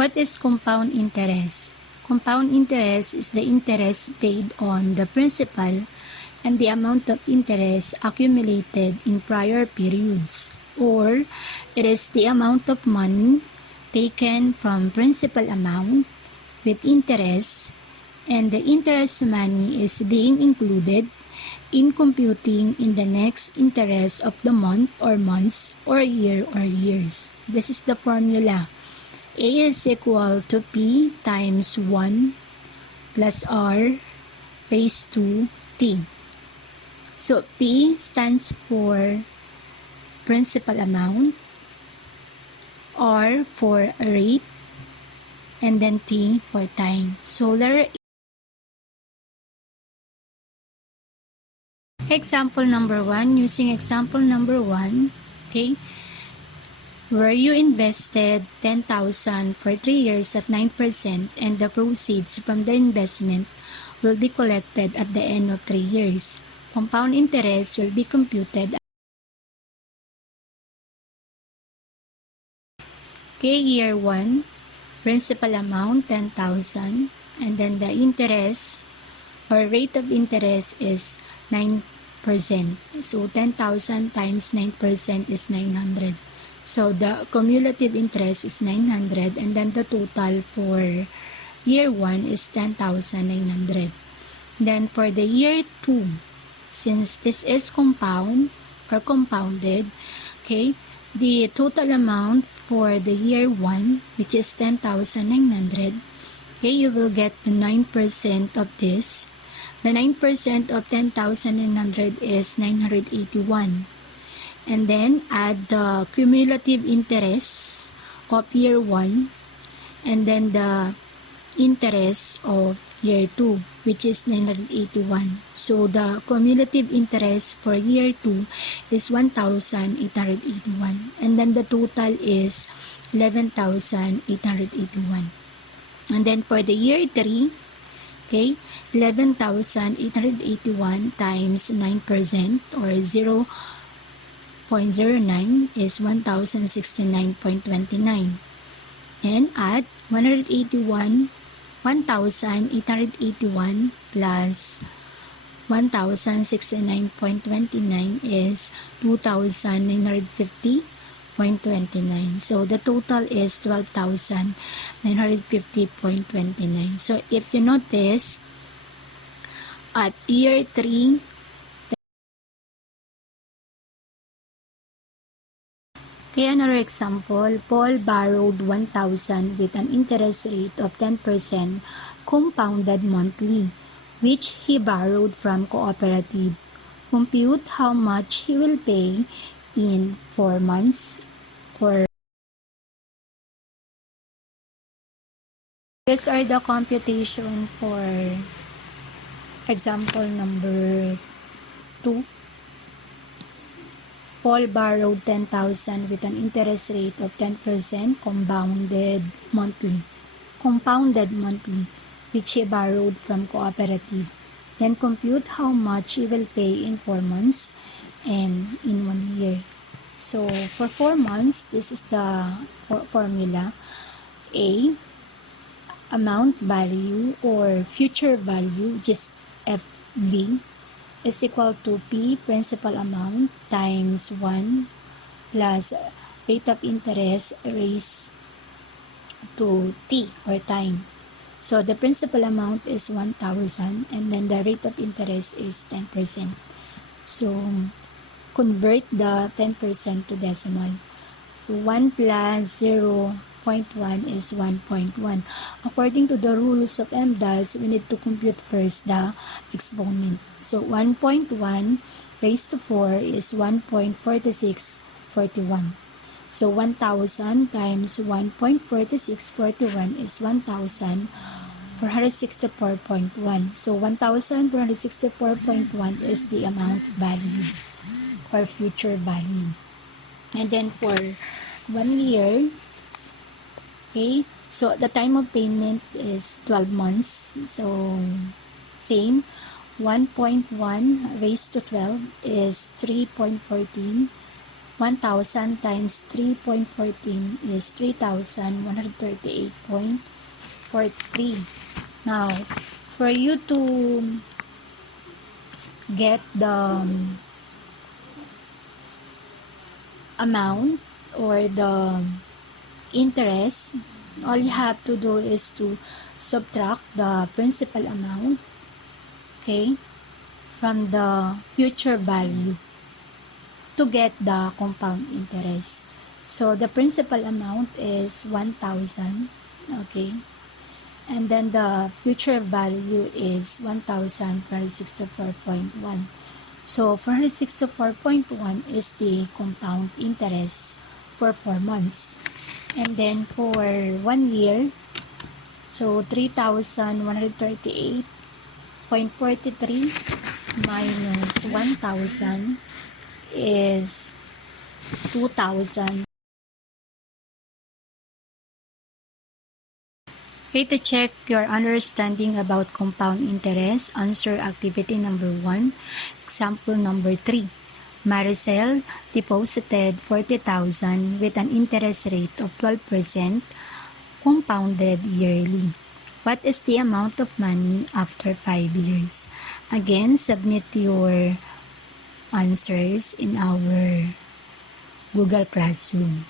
What is compound interest? Compound interest is the interest paid on the principal and the amount of interest accumulated in prior periods, or it is the amount of money taken from principal amount with interest, and the interest money is being included in computing in the next interest of the month or months or year or years. This is the formula. A is equal to P times 1 plus R raised to T. So P stands for principal amount, R for rate, and then T for time. So letter example number 1, using example number 1, okay, where you invested 10,000 for 3 years at 9% and the proceeds from the investment will be collected at the end of 3 years. Compound interest will be computed. Okay, year 1, principal amount 10,000, and then the interest or rate of interest is 9%. So 10,000 times 9% is 900. So the cumulative interest is 900, and then the total for year 1 is 10,900. Then for the year 2, since this is compound or compounded, okay, the total amount for the year 1, which is 10,900, okay, you will get the 9% of this. The 9% of 10,900 is 981. And then add the cumulative interest of year 1 and then the interest of year 2, which is 981. So the cumulative interest for year 2 is 1,881, and then the total is 11,881. And then for the year 3, okay, 11,881 times 9% or 0.09 is 1,069.29, and add 1,881 plus 1,069.29 is 2,950.29. So the total is 12,950.29. So if you notice, at year 3, okay, another example, Paul borrowed 1,000 with an interest rate of 10% compounded monthly, which he borrowed from cooperative. Compute how much he will pay in 4 months. These are the computation for example number 2. Paul borrowed 10,000 with an interest rate of 10% compounded monthly, which he borrowed from cooperative. Then compute how much he will pay in 4 months and in 1 year. So for 4 months, this is the formula. A, amount value or future value, which is FV, is equal to P, principal amount, times 1 plus rate of interest raised to T or time. So the principal amount is 1,000 and then the rate of interest is 10%. So convert the 10% to decimal. 1 plus 0.1 is 1.1. According to the rules of MDAS, we need to compute first the exponent. So 1.1 raised to 4 is 1.4641. So 1,000 times 1.4641 is 1,464.1. So 1,464.1 is the amount value or future value. And then for 1 year, okay, so the time of payment is 12 months. So same, 1.1 raised to 12 is 3.14 1,000 times 3.14 is 3,138.43. Now, for you to get the amount or the interest, all you have to do is to subtract the principal amount, okay, from the future value to get the compound interest. So the principal amount is 1,000, okay, and then the future value is 1,464.1. So 464.1 is the compound interest for 4 months. And then for 1 year, so 3,138.43 minus 1,000 is 2,000. Okay, to check your understanding about compound interest, answer activity number 1, example number 3. Maricel deposited 40,000 with an interest rate of 12% compounded yearly. What is the amount of money after 5 years? Again, submit your answers in our Google Classroom.